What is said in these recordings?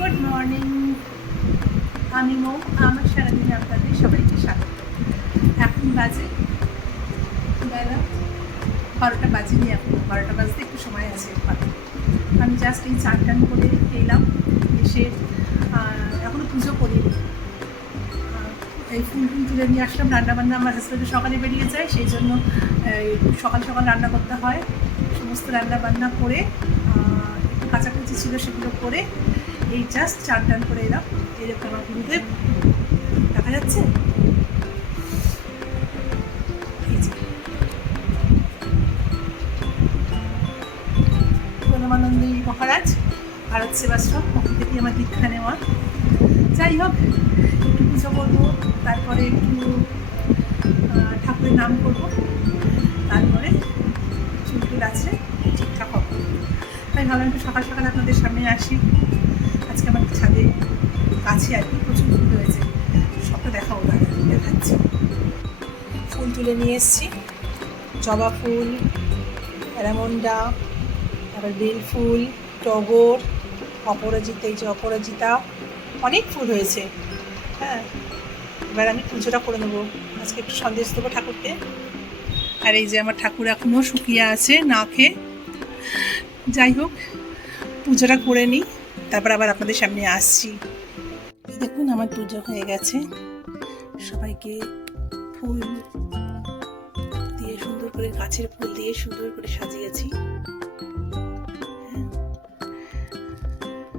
Good morning আমি মৌ আমার সারাদিনে আপনাদের সবাইকে স্বাগত। এখন বাজে বেলা বারোটা বাজেনি এখন বারোটা বাজতে একটু সময় আছে। আমি জাস্ট এই চান টান করে এলাম এসে আহ, এখনও পুজো আহ, এই ফুল ফুল তুলে নিয়ে আসলাম রান্না বান্না আমার হাজব্যান্ডের সকালে বেরিয়ে যায় সেই জন্য সকাল সকাল রান্না করতে হয়। সমস্ত রান্না বান্না করে একটু কাঁচাকুচি ছিল সেগুলো করে এই জাস্ট চান টান করে এলাম। এরকম আমার গুরুদেব দেখা যাচ্ছে? যে। মহারাজ, ভারত সেবাশ্রম ওখান থেকে আমার দীক্ষা নেওয়া? যাই হোক, একটু পুজো করব, তারপরে একটু ঠাকুরের নাম করব, তারপরে চুলটুল আছে, ঠিকঠাক হবে। তাই ভাবলাম একটু সকাল সকাল আপনাদের সামনে আসি। আজকে আমার ছাদে কাছে আর কি, প্রচুর ফুল হয়েছে। সবটা দেখাবো দাঁড়া দেখাচ্ছি। ফুল তুলে নিয়ে এসেছি। জবা ফুল, অ্যারামন্ডা, তারপর বেল ফুল, টগর, অপরাজিতা, এই যে অপরাজিতা, অনেক ফুল হয়েছে। হ্যাঁ এবার আমি পুজোটা করে নেব। আজকে একটু সন্দেশ দেবো ঠাকুরকে। আর এই যে আমার ঠাকুর এখনও শুকিয়ে আছে, না খেয়ে। যাই হোক, পুজোটা করে নিই। তারপর আবার আপনাদের সামনে আসছি। দেখুন, আমার পুজো হয়ে গেছে। সবাইকে ফুল দিয়ে সুন্দর করে, গাছের ফুল দিয়ে সুন্দর করে সাজিয়েছি। হ্যাঁ।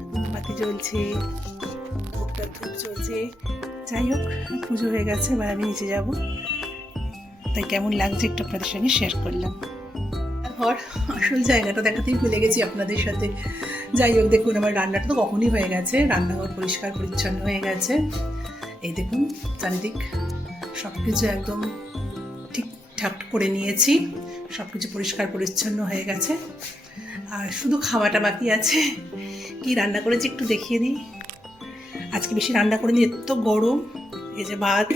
মোমবাতি জ্বলছে ধূপ জ্বলছে। যাই হোক, পুজো হয়ে গেছে, এবার আমি নিচে যাব। তাই কেমন লাগছে একটু আপনাদের সঙ্গে শেয়ার করলাম। তারপর আসল জায়গাটা দেখাতেই ভুলে গেছি আপনাদের সাথে। যাই হোক, দেখুন, আমার রান্নাটা তো কখনই হয়ে গেছে। রান্নাঘর পরিষ্কার, পরিচ্ছন্ন হয়ে গেছে। এই দেখুন, চারিদিক সব কিছু একদম ঠিকঠাক করে নিয়েছি। সব কিছু পরিষ্কার, পরিচ্ছন্ন হয়ে গেছে। আর শুধু খাওয়াটা বাকি আছে। কি রান্না করেছি একটু দেখিয়ে দিই। আজকে বেশি রান্না করে নিই এত গরম। এই যে ভাত,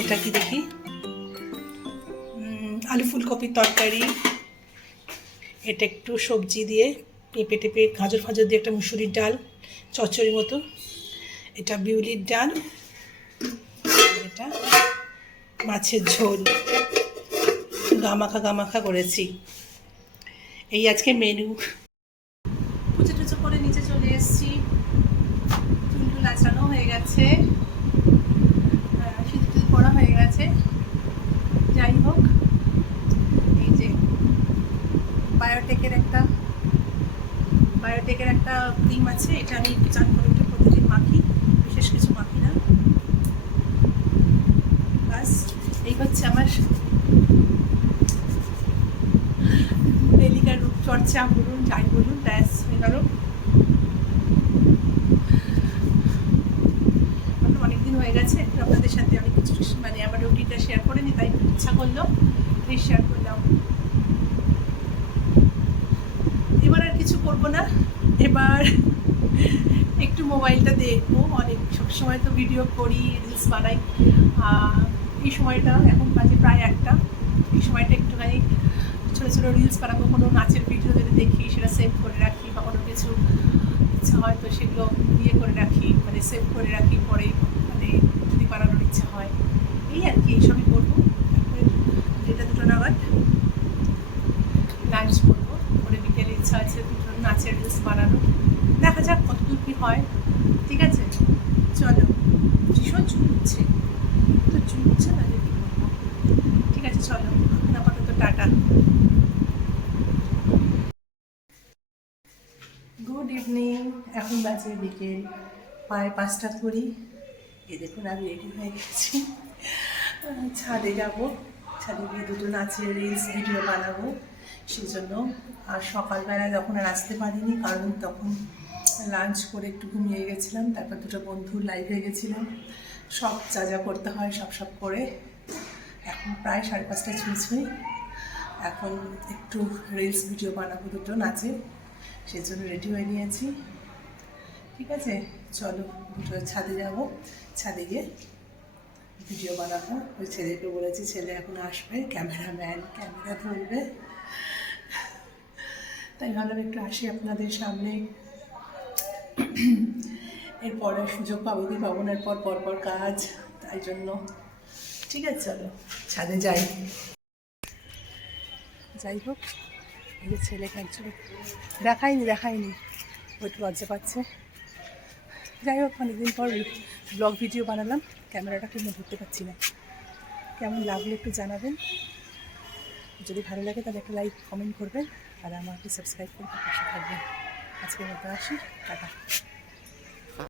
এটা কি দেখি? আলু ফুলকপির তরকারি। এটা একটু সবজি দিয়ে পেঁপে টেপে গাজর ফাজর দিয়ে একটা মুসুরির ডাল চচ্চড়ি মতো। এটা বিউলির ডাল, এটা মাছের ঝোল। গামাখা গামাখা করেছি। এই আজকে মেনু। পুজো টুজো করে নিচে চলে এসেছি। চুল টুল নাচানো হয়ে গেছে আহ, সিঁদুর টিঁদুর পরা হয়ে গেছে যাই হোক এই যে বায়োটেকের একটা বায়োটেকের একটা ক্রিম আছে, এটা আমি চান করে একটু প্রতিদিন মাখি, বিশেষ কিছু মাখি না। বাস এই হচ্ছে আমার ডেলিকার রূপচর্চা, বলুন, যাই বলুন, ব্যাস, হয়ে গেল। অনেকদিন হয়ে গেছে আপনাদের সাথে আমি কিছু মানে আমার রুটিনটা শেয়ার করে নি তাই ইচ্ছা করল শেয়ার করলাম এবার আর কিছু করব না। এবার একটু মোবাইলটা দেখব। অনেক সবসময় তো ভিডিও করি রিলস বানাই। এই সময়টা এখন বাজে প্রায় একটা। এই সময়টা একটুখানি ছোটো ছোটো রিলস বানাবো, কোনো নাচের ভিডিও যদি দেখি সেটা সেভ করে রাখি বা কোনো কিছু ইচ্ছা হয় তো সেগুলো ইয়ে করে রাখি মানে সেভ করে রাখি পরে মানে যদি বানানোর ইচ্ছা হয়। এই আর কি, এইসবই করব। যেটা দুটো নাগাদ লাঞ্চ করব। করে বিকেলে ইচ্ছা আছে নাচের রিলস বানানো। দেখা যাক কতদূর কী হয়। ঠিক আছে? চলো। ভীষণ চুলছে তো চুলছে না যে ঠিক আছে, চলো। আপাতত টাটা। গুড ইভিনিং এখন বাজে বিকেল প্রায় পাঁচটা করি এই দেখুন, আমি রেডি হয়ে গেছি। ছাদে যাব। ছাদে গিয়ে দুটো নাচের রিলস ভিডিও বানাবো। সেই জন্য আর সকালবেলা যখন আর আসতে পারিনি, কারণ তখন লাঞ্চ করে একটু ঘুমিয়ে গেছিলাম, তারপর দুটো বন্ধু লাইভ গেছিলাম। সব যা যা করতে হয় সব সব করে এখন প্রায় সাড়ে পাঁচটা ছুঁই এখন একটু রিলস ভিডিও বানাবো, দুটো নাচে সেই জন্য রেডি হয়ে নিয়েছি। ঠিক আছে, চলো দুটো ছাদে যাব। ছাদে গিয়ে ভিডিও বানাবো। ওই ছেলেকে বলেছি, ছেলে এখন আসবে ক্যামেরাম্যান ক্যামেরা ধরবে। তাই ভাবলাম একটু আসি আপনাদের সামনে। এরপর সুযোগ পাবো কি পাবো না, এরপর পর পর কাজ, তাই জন্য। ঠিক আছে, চলো, ছাদে যাই। যাই হোক, এই ছেলে খেলছিল দেখাইনি দেখাইনি ও একটু লজ্জা পাচ্ছে। যাই হোক, অনেকদিন পর ব্লগ ভিডিও বানালাম, ক্যামেরাটা কিন্তু ধরতে পারছি না। কেমন লাগল একটু জানাবেন। যদি ভালো লাগে তাহলে একটা লাইক কমেন্ট করবেন। আর আমাকে সাবস্ক্রাইব করে পাশে থাকবেন আজকের মতো আসি টাটা।